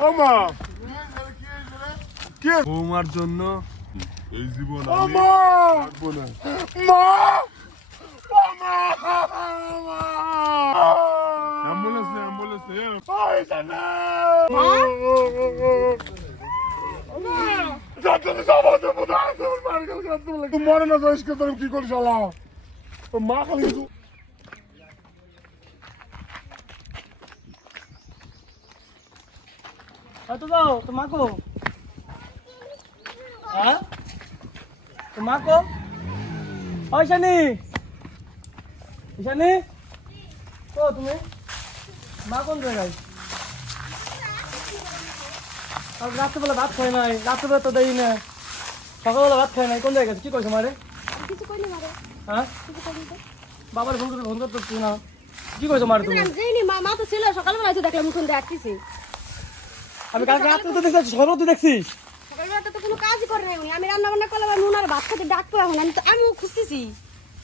ও মা কে? বৌমার জন্য এই জীবন আমি মা রাখব না। মা! ও মা অ্যাম্বুলেন্স নে অ্যাম্বুলেন্স নে। ওই জানা যাতে যাব তো বোধহয়। তোর মার গেল কাজ করলে তুই মরে না যাইস কে তোর কি করিস আলা তো মা খালি যাও তো মাকো হ্যাঁ? তো মাকো ও তুমি? মা কোন জায়গায়? আর রাত্রেবেলা ভাত খাই নাই রাত্রেবেলা তো দেই না। সকালবেলা ভাত খাই নাই কোন জায়গায় কি করছ মারে? কিছু কইনি মারে। হ্যাঁ? কিছু কইনি বাবার ফোন করে ফোন করতে না। কি করছ মারে তুমি? জানি মা মা তো ছিল সকালবেলা হয়তো দেখলাম মুখুন দেখতেছি আমি কালকে রাত্রে তো দেখছি সকালে তুই দেখছিস। সকালবেলা তো কোনো কাজই করে নাই উনি। আমি রান্না বান্না করলাম আমি উনার ভাত খেতে ডাকবো এখন। আমি তো আমিও খুঁজতেছি।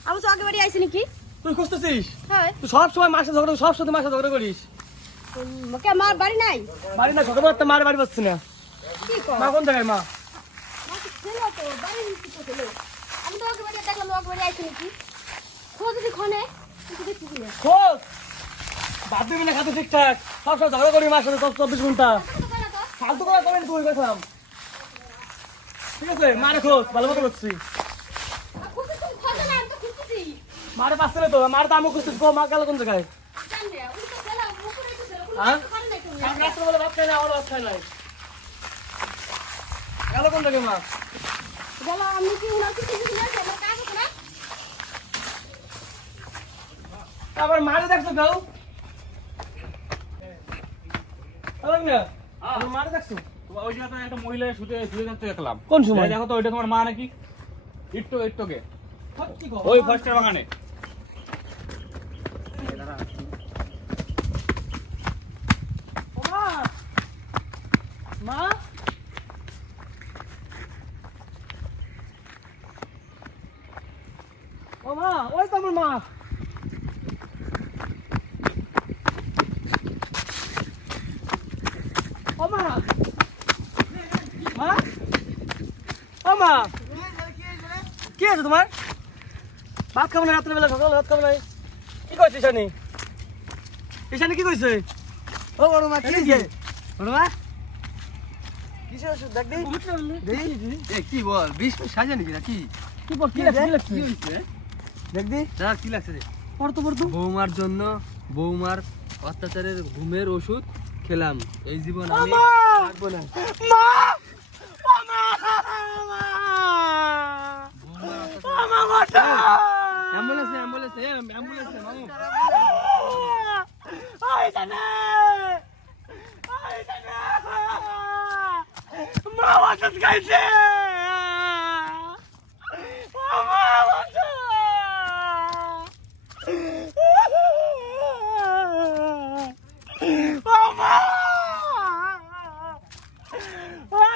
আমি তো আগে বাড়ি আইছি নাকি? তুই খুঁজতেছিস? হ্যাঁ। তুই সব সময় মাসে ঝগড়া সব সাথে মাসে ঝগড়া করিস। কে আমার বাড়ি নাই? বাড়ি না সকালবেলা তো মার বাড়ি পাচ্ছি না। কি কর? মা কোন জায়গায় মা? তো তো তো আমি তো আগে বাড়ি দেখলাম আগে বাড়ি আইছি নাকি। খোঁজ যদি খনে খোঁজ! বাদ দিবি না খাতে ঠিকঠাক। সব সময় ঝগড়া করি মার সাথে চব্বিশ ঘণ্টা। করে ফালতু করে করেন তুই গেছিলাম ঠিক আছে, মারে ভালো মতো করছি মারে পাচ্ছে তো, মারে তো আমি খুঁজতেছি। কো মা গেল কোন জায়গায়? হ্যাঁ? করে খাই নাই কোন আমি কি মারে দেখছ কেউ? না। আমার মারে দেখছ? ওই জায়গায় একটা মহিলা শুতে শুয়ে থাকতে দেখলাম। কোন সময়? দেখো তো ওইটা তোমার মা নাকি? ইট্টো ইট্টোকে। ওই ফার্স্টের বাগানে। মা? মা? ও মা ওই তো আমার মা। ও মা? মা ও মা কি আছে তোমার? ভাত খাব না রাত্রেবেলা সকালে ভাত খাব না। কি করছিস ঈশানি ঈশানি কি কইছে ও বড় মা কি? বড় মা? কিসের ওষুধ দেখ দি দেখি কি বল? বিষ মিষ সাজে নাকি কি কি লাগছে কি লাগছে? কি হইছে দেখ দি দাদা কি লাগছে রে? পড়তো পড়তো। বৌমার জন্য বৌমার অত্যাচারের ঘুমের ওষুধ। খেলাম। এই জীবন আমি! থাকব না। অ্যাম্বুলেন্স অ্যাম্বুলেন্স অ্যাম্বুলেন্স মামু। আই জানে আই জানে মা বাটা খাইছে ও মা বাটা ও মা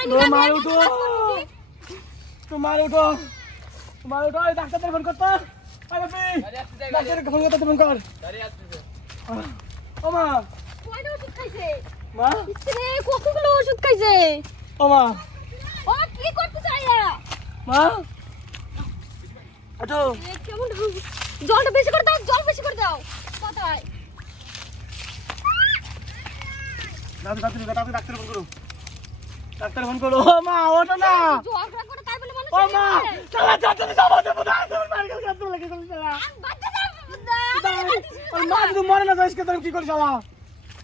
করিনি, তোর আমি মার উঠো। তোমার উঠো। তোমার উঠো ডাক্তার ফোন করতে। ডাক্তার ফোন করতে ফোন কর। ও মা তোমার ওষুধ খাইছে? মা? কতগুলো ওষুধ খাইছে? ও মা ও কি মা? ওঠো কেমন জলটা বেশি করে দাও জল বেশি করে দাও। কোথায়? ডাক্তার ডাক্তার ডাক্তার ফোন করো। ডাক্তার ফোন করো ও মা ওঠো না। করে ও মা করে। চালা চাচা যাব দেবো না তোমার মেডিকেল কাছে লাগে তুমি যাব ওর মা যদি মরে না যাইস কে কি করে চালা?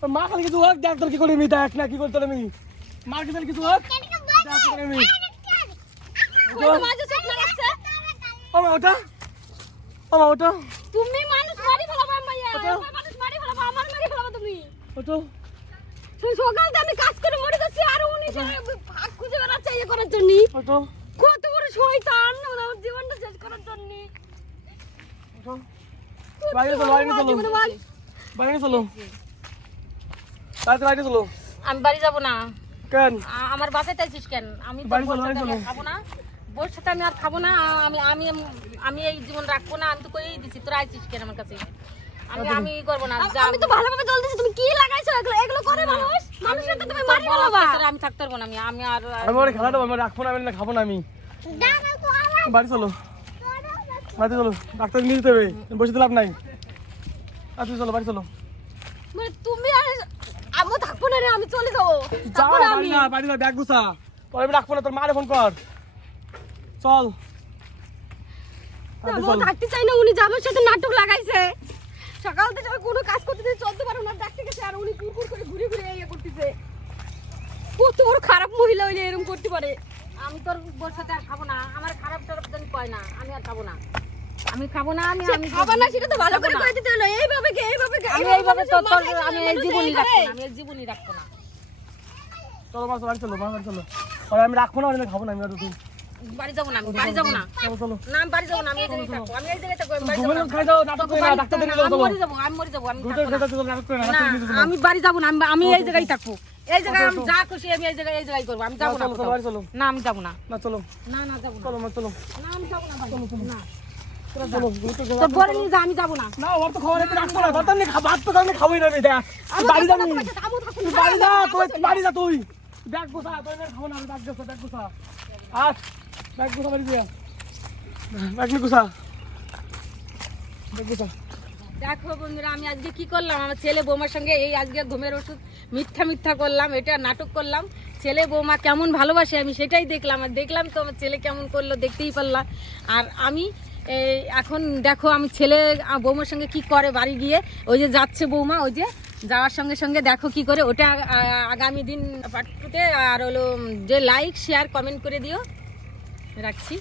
ওর মা খালি কিছু হোক ডাক্তার কি করে মি দেখ না কি করতে আমি। মা কি কিছু হোক? দেখ করে ও মা ওঠো। ও মা ওঠো। তুমি মানুষ মারি ফেলাবা মাইয়া। মানুষ মারি ফেলাবা? আমার মারি ফেলাবা তুমি। ওঠো। তুই সকাল থেকে আমি কাজ করে মরে যাচ্ছি আর উনি ভাগ খুঁজে বেড়াচ্ছে ইয়ে করার জন্য। কত বড় শয়তান আমার জীবনটা শেষ করার জন্য। বাইরে চলো বাইরে চলো। বাইরে চলো। বাইরে বাইরে চলো। আমি বাড়ি যাব না। কেন? আমার বাসায় চাইছিস কেন? আমি বাড়ি চলো, বাড়ি চলো। আর খাব না। বোর সাথে আমি আর খাব না। আমি আমি আমি এই জীবন রাখব না। আমি তো করেই দিছি। তোরা আইছিস কেন আমার কাছে? আমি আমি না আমি তো ভালোভাবে জল তুমি কি লাগাইছো এগুলো? এগুলো করে মানুষ? মানুষের তো তুমি তোর মারি বড় ফেলাবা। আমি থাকতে পারব না আমি আমি আর আমি ওরে খেলা দেবো আমি রাখব না আমি না খাব না আমি। বাড়ি চলো। বাড়ি চলো ডাক্তার নিয়ে যেতে হবে বসে তো লাভ নাই। আচ্ছা চলো বাড়ি চলো। মানে তুমি আর আমি থাকব না রে আমি চলে যাব। যা না আমি। বাড়ি না ব্যাগ গুছা। তোর আমি রাখব না তোর মারে ফোন কর। চল। আমিও থাকতে চাই না উনি জামার সাথে নাটক লাগাইছে। সকাল থেকে আমি কোনো কাজ করতে দিয়ে চলতে পারো না। ডাকতে গেছে আর উনি কুরকুর করে ঘুরে ঘুরে ইয়ে করতেছে। কত বড় খারাপ মহিলা হইলে এরকম করতে পারে। আমি তোর বোর সাথে আর খাব না। আমার খারাপ টারাপ জানি কয় না আমি আর খাব না। আমি খাব না আমি আমি খাবার না সেটা তো ভালো করে খাব না। দিতে হলো। এইভাবে কে এইভাবে কে? আমি এইভাবে তো তোর আমি এই জীবনই রাখব না আমি এই জীবনই রাখব না। চলো মা বাড়ি চলো মা বাড়ি চলো। ওরে আমি রাখব না ওরে খাব না আমি আর তুই বাড়ি যাব না আমি বাড়ি যাব না। না আমি বাড়ি যাব না আমি এই জায়গায় থাকব আমি এই জায়গায় থাকব আমি বাড়ি যাব না। না আমি মরে যাব আমি মরে যাব আমি না। খেতে চলো নাটক করে না না ডাক্তার নিয়ে যেতে আমি বাড়ি যাব না আমি- আমি এই জায়গায় থাকব। এই জায়গায় আমি যা খুশি আমি এই জায়গায় এই জায়গায় করব আমি যাব না চলো না আমি যাব না। না চলো। না না যাব না। চলো মা চলো। না আমি যাব না না। চলো যা আমি যাব না। না ওর তো খাবার রাখব না। দরকার নেই খা- ভাত তো খাবোই না আমি দেখ। বাড়ি যাবি। বাড়ি যা তুই বাড়ি যা তুই। ব্যাগ গোসা তুই খাব না আমি গোসা গোসা ব্যাগ দিয়া। ব্যাগ ব্যাগ দেখো বন্ধুরা আমি আজকে কি করলাম? আমার ছেলে বৌমার সঙ্গে এই আজকে ঘুমের ওষুধ মিথ্যা মিথ্যা করলাম এটা নাটক করলাম। ছেলে বৌমা কেমন ভালোবাসে আমি সেটাই দেখলাম আর দেখলাম তো আমার ছেলে কেমন করল দেখতেই পারলাম। আর আমি এই, এখন দেখো আমি ছেলে বৌমার সঙ্গে কি করে বাড়ি গিয়ে ওই যে যাচ্ছে বৌমা ওই যে যাওয়ার সঙ্গে সঙ্গে দেখো কি করে ওটা আগামী দিন পার্টুতে আর হলো যে লাইক শেয়ার কমেন্ট করে দিও। রাখছি